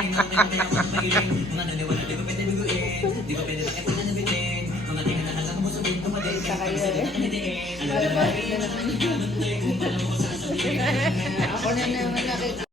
Ako na naman nakita.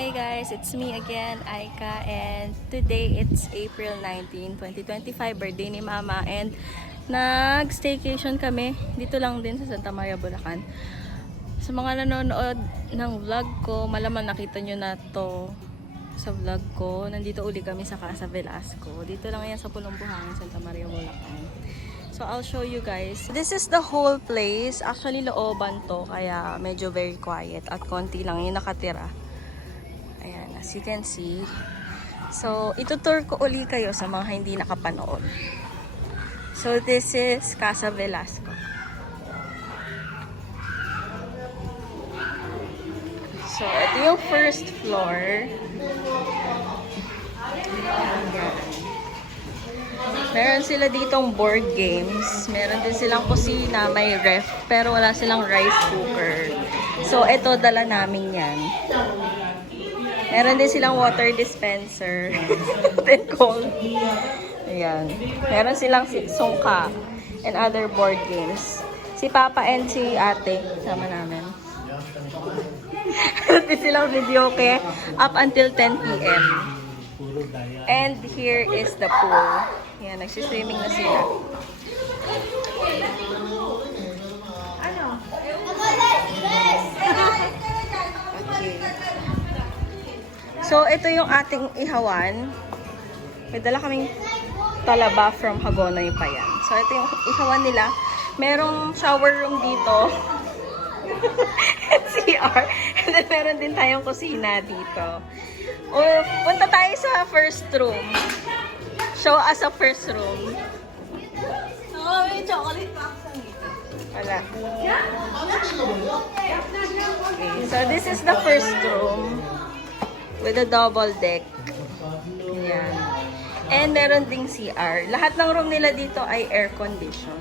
Hey guys, it's me again, Aika, and today it's April 19, 2025, birthday ni Mama, and nag-staycation kami dito lang din sa Santa Maria, Bulacan. Sa mga nanonood ng vlog ko, malamang nakita nyo na to sa vlog ko. Nandito uli kami sa Casa Velasco. Dito lang yan sa Punong Buhangin, Santa Maria, Bulacan. So I'll show you guys. This is the whole place. Actually, looban to, kaya medyo very quiet at konti lang yung nakatira. Ayan, as you can see. So, itutour ko uli kayo sa mga hindi nakapanood. So, this is Casa Velasco. So, ito yung first floor. Ayan. Meron sila ditong board games. Meron din silang kusina, may ref, pero wala silang rice cooker. So, ito dala namin yan. Meron din silang water dispenser. Then cold. Ayan. Meron silang sungka and other board games. Si Papa and si Ate, sama namin. Meron din silang videoke up until 10 p.m. And here is the pool. Ayan, nagsiswimming na sila. Okay. So, ito yung ating ihawan. May dala kaming talaba from Hagonoy pa yan. So, ito yung ihawan nila. Merong shower room dito. And CR. And then, meron din tayong kusina dito. O, punta tayo sa first room. Show us a first room. Oh, may chocolate box ang ito. Wala. Okay, so this is the first room. With a double deck. Ayan. And meron ding CR. Lahat ng room nila dito ay air condition.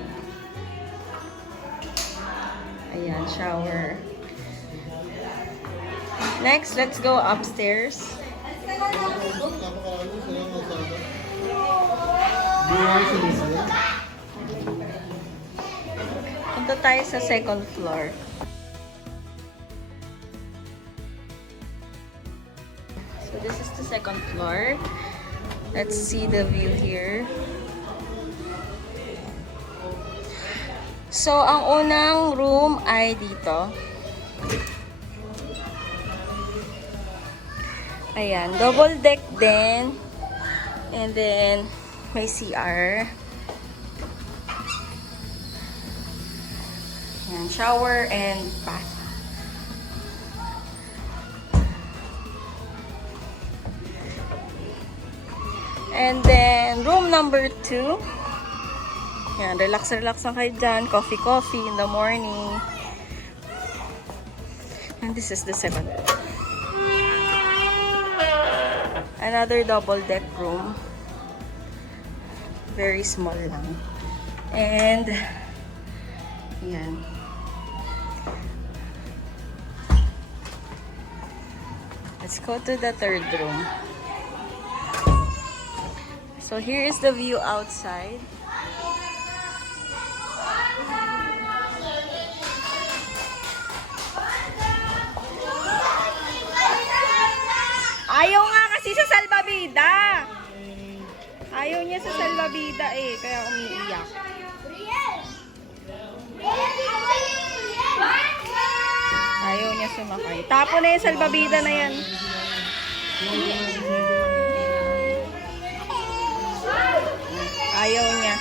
Ayan, shower. Next, let's go upstairs. Punta tayo sa second floor. So this is the second floor. Let's see the view here. So ang unang room ay dito. Ayan, double deck din. And then may CR. Ayan, shower and bath. And then, room number 2. Yan, relax lang kayo dyan. Coffee in the morning. And this is the second room. Another double deck room. Very small lang. And, yan. Let's go to the third room. So here is the view outside. Ayaw nga kasi sa salbabida. Ayaw niya sa salbabida eh, kaya umiiyak. Ayaw niya sumakay. Tapo na yung salbabida na yan. Ayaw niya.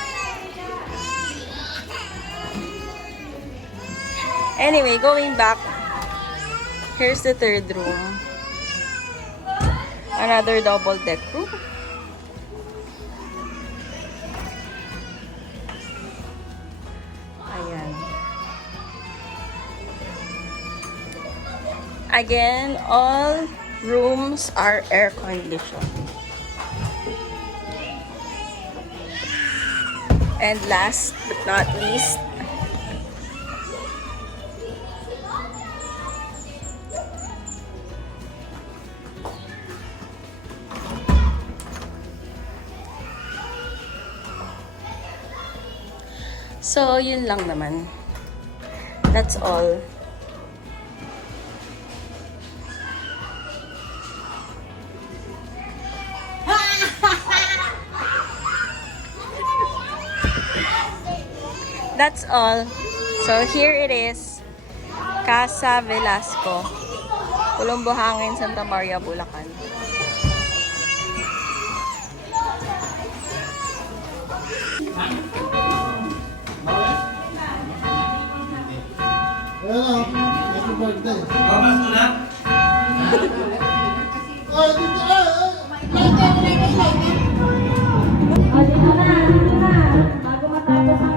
Anyway, going back. Here's the third room. Another double deck room. Again, all rooms are air conditioned. And last but not least, so yun lang naman. That's all. That's all. So here it is. Casa Velasco. Pulong Buhangin, Santa Maria, Bulacan. Happy birthday. Dito na. Bago matapos ang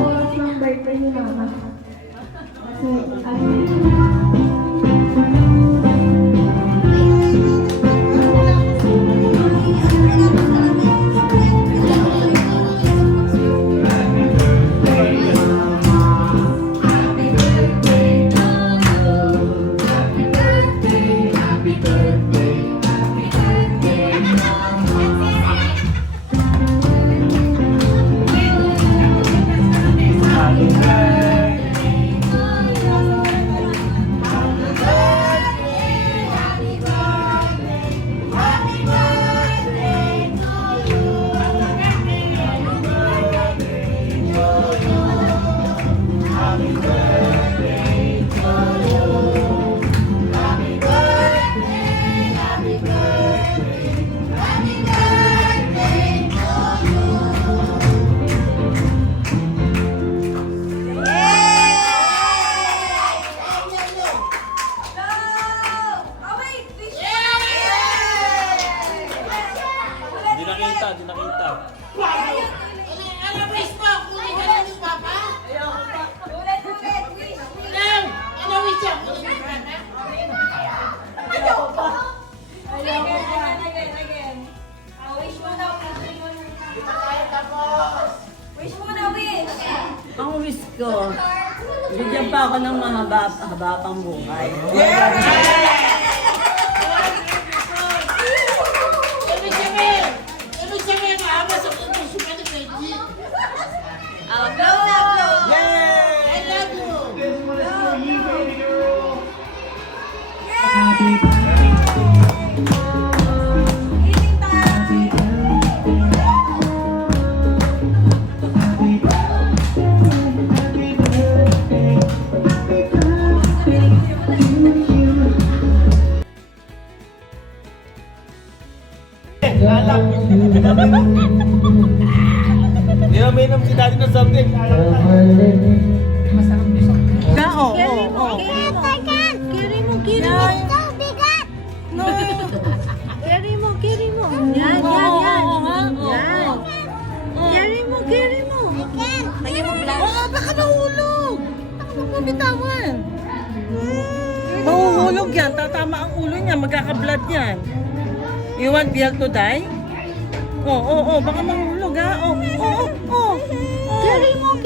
oras ng birthday ni Mama. Di nakita. Ang wish ko, bigyan pa ako ng mahaba pang buhay. Nilaminom si daddy ng something. Mahuhulog yan, tatama ang ulo niya, magkaka-blood yan. You want Biel to die? Baka mahulog ha. Carry mo,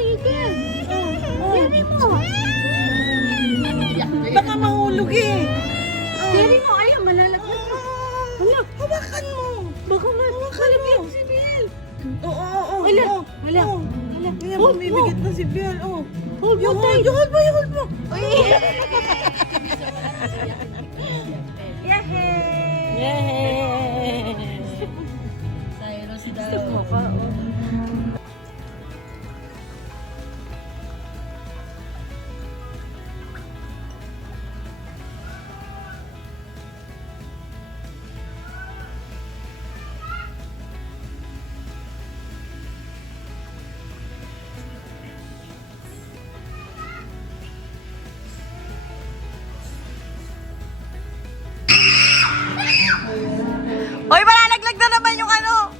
you can. Carry mo. Baka mahulog eh. Carry mo, ayaw, malalaglag mo. Hala, Hawakan mo. Baka malaglag si Biel. Hala. Kaya bumibigit na si Biel. Hold mo tayo. Hold mo. Yay! Cyrus daw. Hoy, malalaglag na naman yung ano!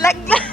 Laglag!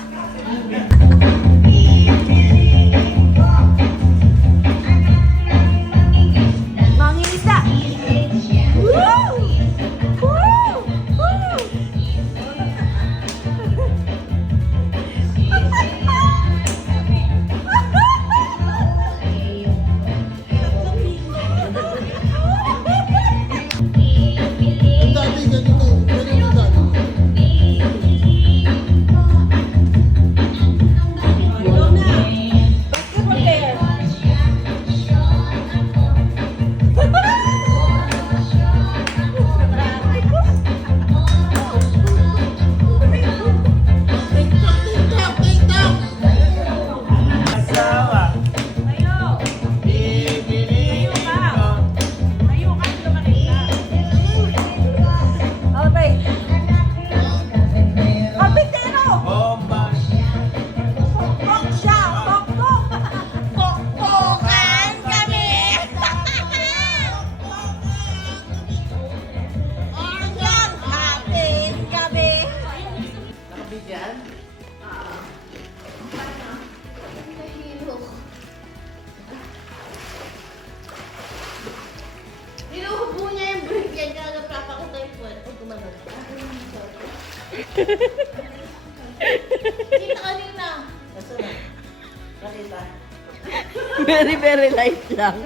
Very, very light lang.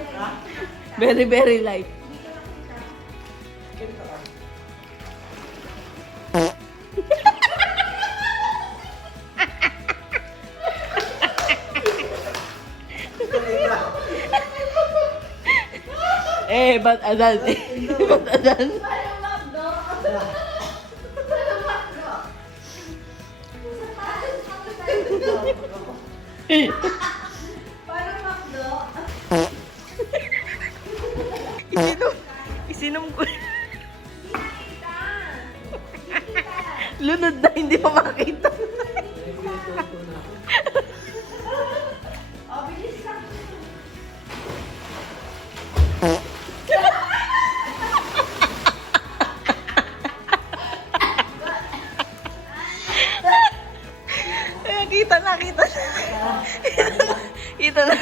Very, very light. Ba't adan? Ba't adan? Isinom ko. Lunod na, hindi pa makita. Kita na. Kita na.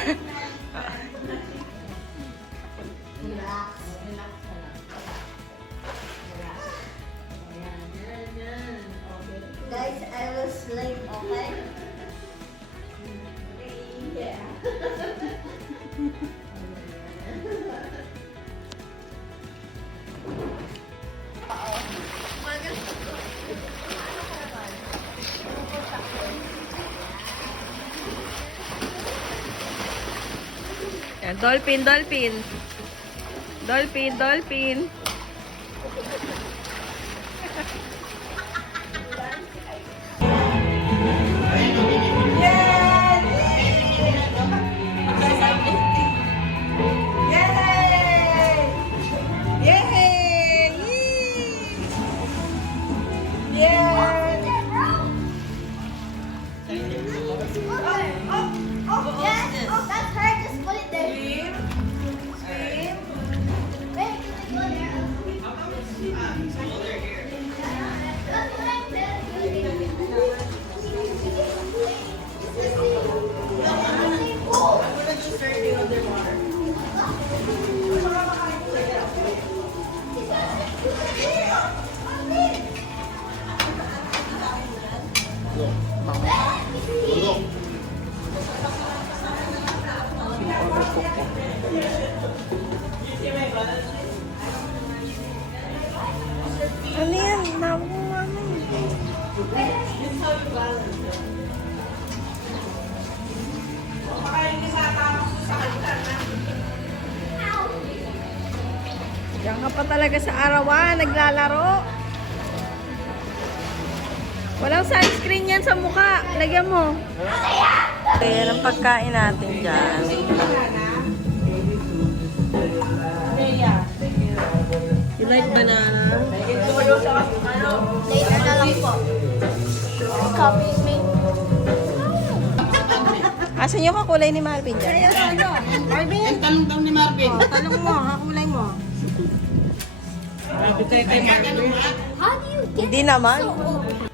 Guys, I will sleep, okay? Yeah. Yan, dolphin. Dolphin. That's her. Just put it there. Wait, can we go there? That's what I'm Ano yan? Nakuha mo. Diyan ka pa talaga sa arawan, naglalaro. Walang sunscreen yan sa mukha. Lagyan mo. Ayan ang pagkain natin dyan. You like banana? Later na lang po. Copy me. Asan yung kakulay ni Marvin dyan? Marvin, talong daw ni Marvin. Talong mo, kakulay mo. How do you get Hindi naman. so old?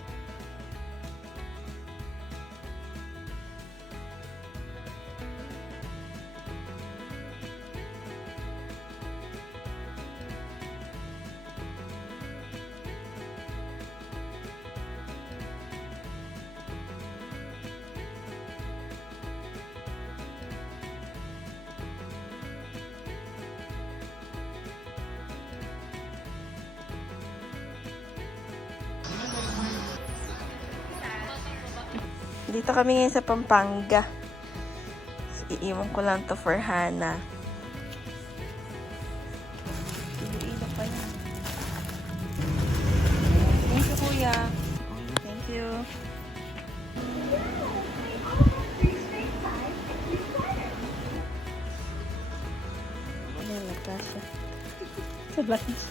Dito kami ngayon sa Pampanga. Iiwan ko lang to for Hana. Thank you, Kuya. Thank you. Ayan, nagkasya. Sa lunch.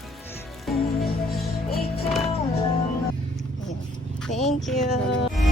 Ayan. Thank you.